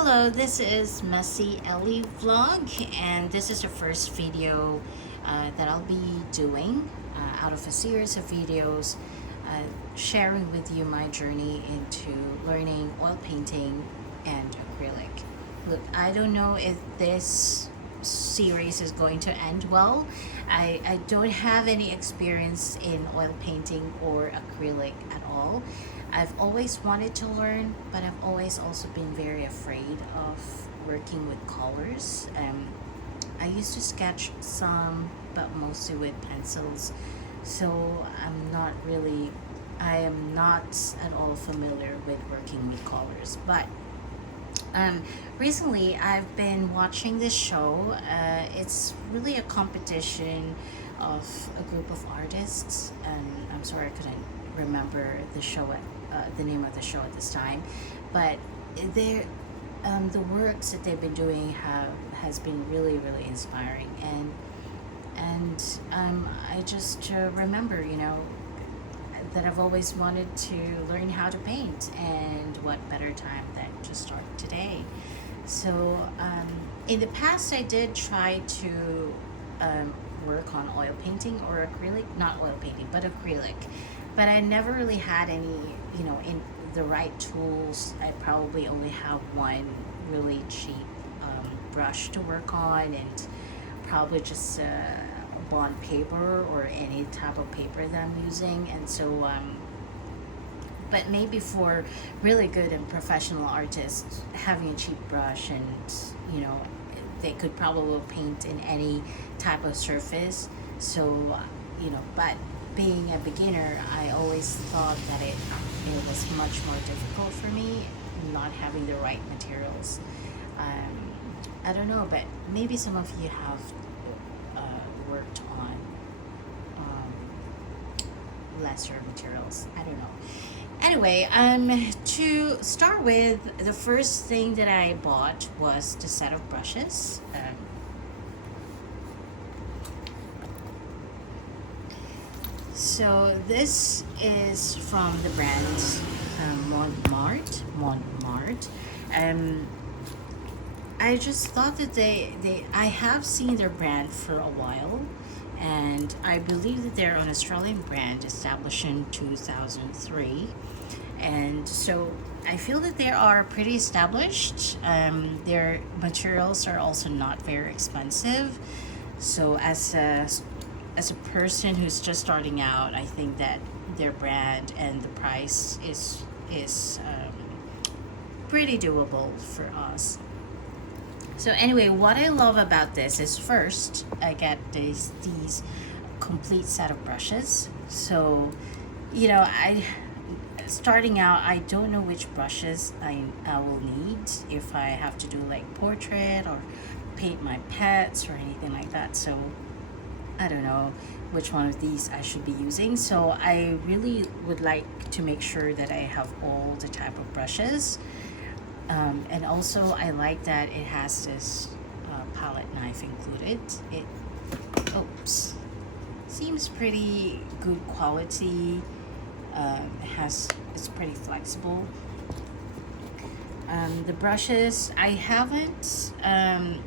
Hello, this is Messy Ellie Vlog, and this is the first video that I'll be doing out of a series of videos sharing with you my journey into learning oil painting and acrylic. Look, I don't know if this series is going to end well. I don't have any experience in oil painting or acrylic at all. I've always wanted to learn, but I've always also been very afraid of working with colors. I used to sketch some, but mostly with pencils, so I am not at all familiar with working with colors. But recently I've been watching this show. It's really a competition of a group of artists, and I'm sorry I couldn't remember the name of the show at this time, but they're the works that they've been doing has been really inspiring, and I just remember, that I've always wanted to learn how to paint, and what better time than to start today. So in the past I did try to work on oil painting or acrylic, not oil painting but acrylic, but I never really had any, in the right tools. I probably only have one really cheap brush to work on, and probably just bond paper or any type of paper that I'm using. And so but maybe for really good and professional artists, having a cheap brush, and they could probably paint in any type of surface. So but being a beginner, I always thought that it was much more difficult for me, not having the right materials. I don't know, but maybe some of you have worked on lesser materials. I don't know. Anyway, to start with, the first thing that I bought was the set of brushes. So this is from the brand Montmartre. I just thought that I have seen their brand for a while, and I believe that they're an Australian brand established in 2003. And so I feel that they are pretty established. Their materials are also not very expensive. So as a person who's just starting out, I think that their brand and the price is pretty doable for us. So anyway, what I love about this is, first I get these complete set of brushes. So I starting out, I don't know which brushes I will need if I have to do like portrait or paint my pets or anything like that. So I don't know which one of these I should be using. So I really would like to make sure that I have all the type of brushes. And also I like that it has this palette knife included. It seems pretty good quality. It's pretty flexible. The brushes, I haven't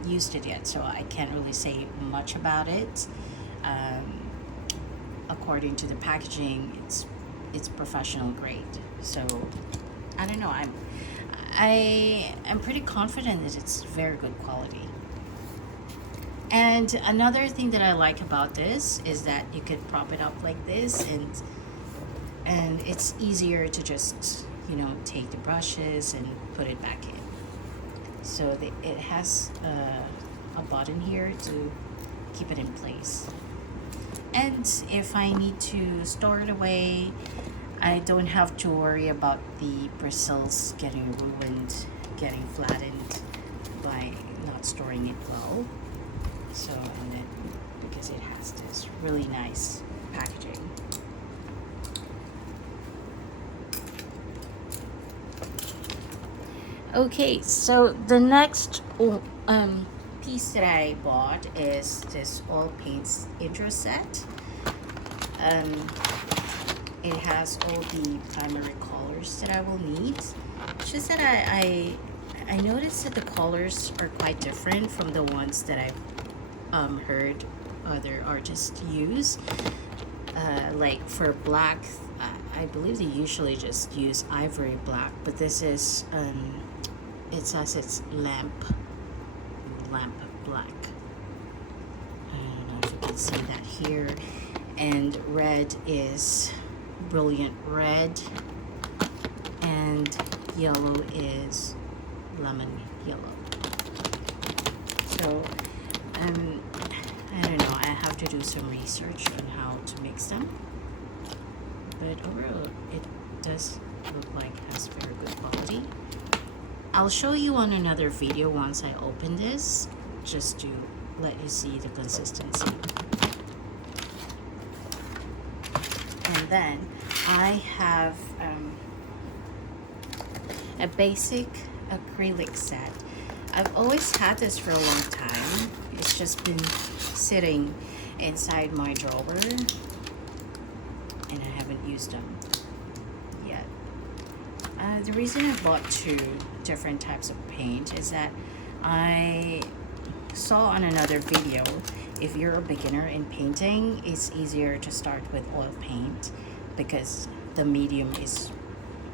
used it yet, so I can't really say much about it. According to the packaging, it's professional grade. So I don't know. I am pretty confident that it's very good quality. And another thing that I like about this is that you could prop it up like this, and it's easier to just take the brushes and put it back in. So it has a button here to keep it in place. And if I need to store it away, I don't have to worry about the bristles getting ruined, getting flattened by not storing it well. So, and then because it has this really nice packaging. Okay, so the next piece that I bought is this oil paints intro set. It has all the primary colors that I will need. It's just that I I noticed that the colors are quite different from the ones that I've heard other artists use. Like for black, I believe they usually just use ivory black, but this is it says it's lamp black. I don't know if you can see that here. And red is brilliant red, and yellow is lemon yellow. So I don't know, I have to do some research on how to mix them, but overall it does look like it has very good quality. I'll show you on another video once I open this, just to let you see the consistency. And then I have a basic acrylic set. I've always had this for a long time. It's just been sitting inside my drawer, and I haven't used them yet. The reason I bought 2 different types of paint is that I saw on another video, if you're a beginner in painting, it's easier to start with oil paint because the medium is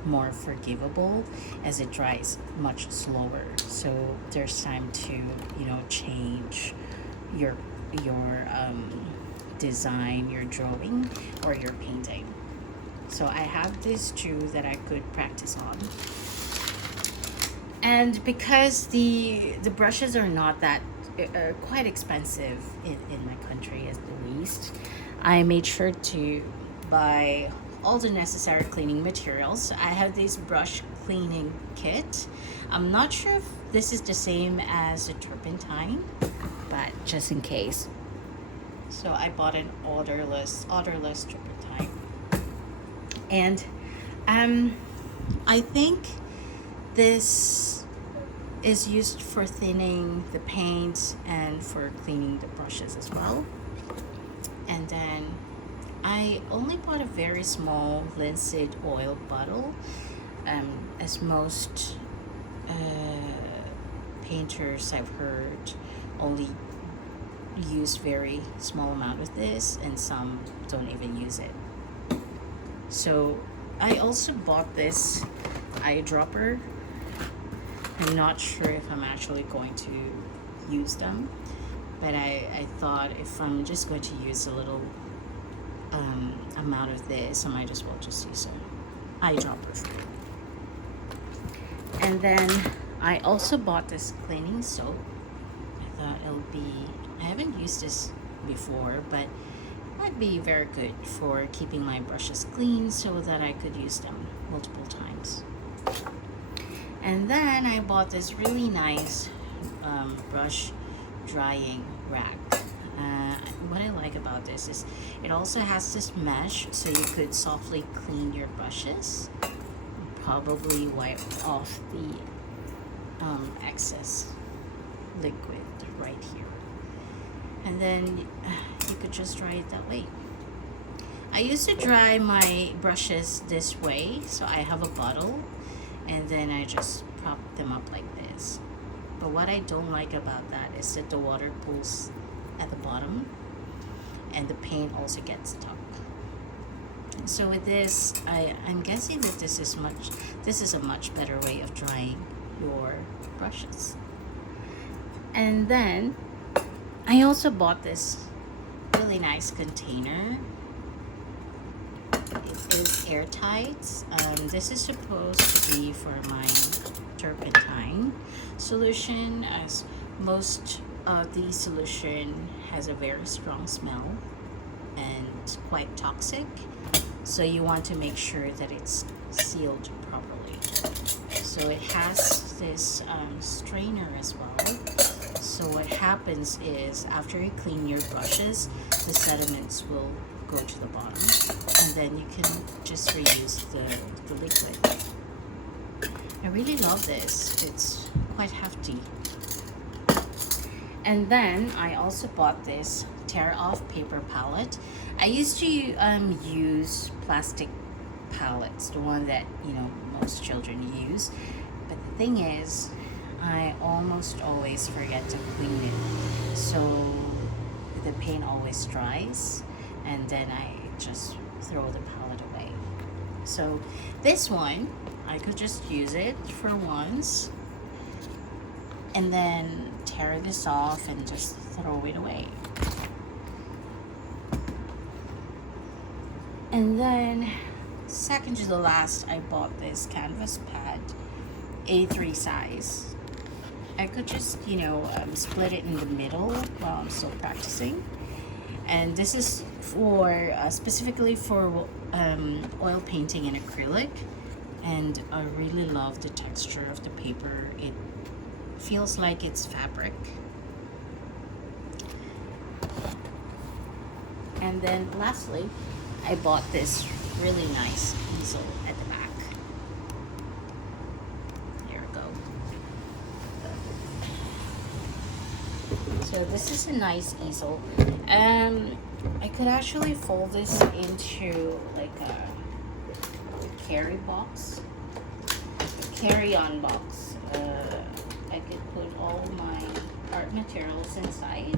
more forgivable as it dries much slower. So there's time to, you know, change your design, your drawing, or your painting. So I have these 2 that I could practice on. And because the brushes are not that quite expensive in my country at the least, I made sure to buy all the necessary cleaning materials. I have this brush cleaning kit. I'm not sure if this is the same as a turpentine, but just in case. So I bought an odorless turpentine. And I think this is used for thinning the paint and for cleaning the brushes as well. And then I only bought a very small linseed oil bottle, as most painters I've heard only use very small amount of this, and some don't even use it. So I also bought this eyedropper. I'm not sure if I'm actually going to use them, but I thought if I'm just going to use a little amount of this, I might as well just use some eyedroppers. And then I also bought this cleaning soap. I thought I haven't used this before, but it might be very good for keeping my brushes clean so that I could use them multiple times. And then I bought this really nice brush drying rack. What I like about this is it also has this mesh, so you could softly clean your brushes, probably wipe off the excess liquid right here, and then you could just dry it that way. I used to dry my brushes this way, so I have a bottle and then I just prop them up like this. But what I don't like about that is that the water pools at the bottom and the paint also gets stuck. So with this, I'm guessing that this is a much better way of drying your brushes. And then I also bought this really nice container. It is airtight. This is supposed to be for my turpentine solution, as most of the solution has a very strong smell and quite toxic. So you want to make sure that it's sealed properly. So it has this strainer as well. So what happens is after you clean your brushes, the sediments will go to the bottom, and then you can just reuse the liquid. I really love this. It's quite hefty. And then I also bought this tear off paper palette. I used to use plastic palettes, the one that most children use. But the thing is, I almost always forget to clean it. So the paint always dries, and then I just throw the palette away. So this one, I could just use it for once and then tear this off and just throw it away. And then second to the last, I bought this canvas pad, A3 size. I could just, split it in the middle while I'm still practicing. And this is for specifically for oil painting in acrylic. And I really love the texture of the paper. It feels like it's fabric. And then lastly, I bought this really nice easel at the back. There we go. So this is a nice easel. I could actually fold this into like a carry-on box. I could put all my art materials inside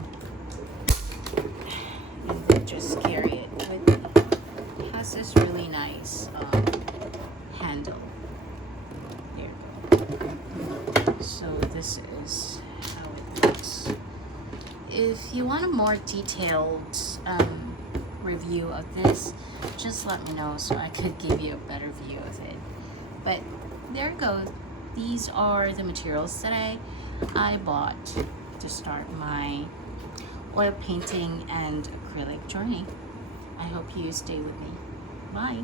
and then just carry it with me. It has this really nice handle. There you go. So this is how it looks. If you want a more detailed review of this, just let me know so I could give you a better view of it. But there you go. These are the materials that I bought to start my oil painting and acrylic journey. I hope you stay with me. Bye.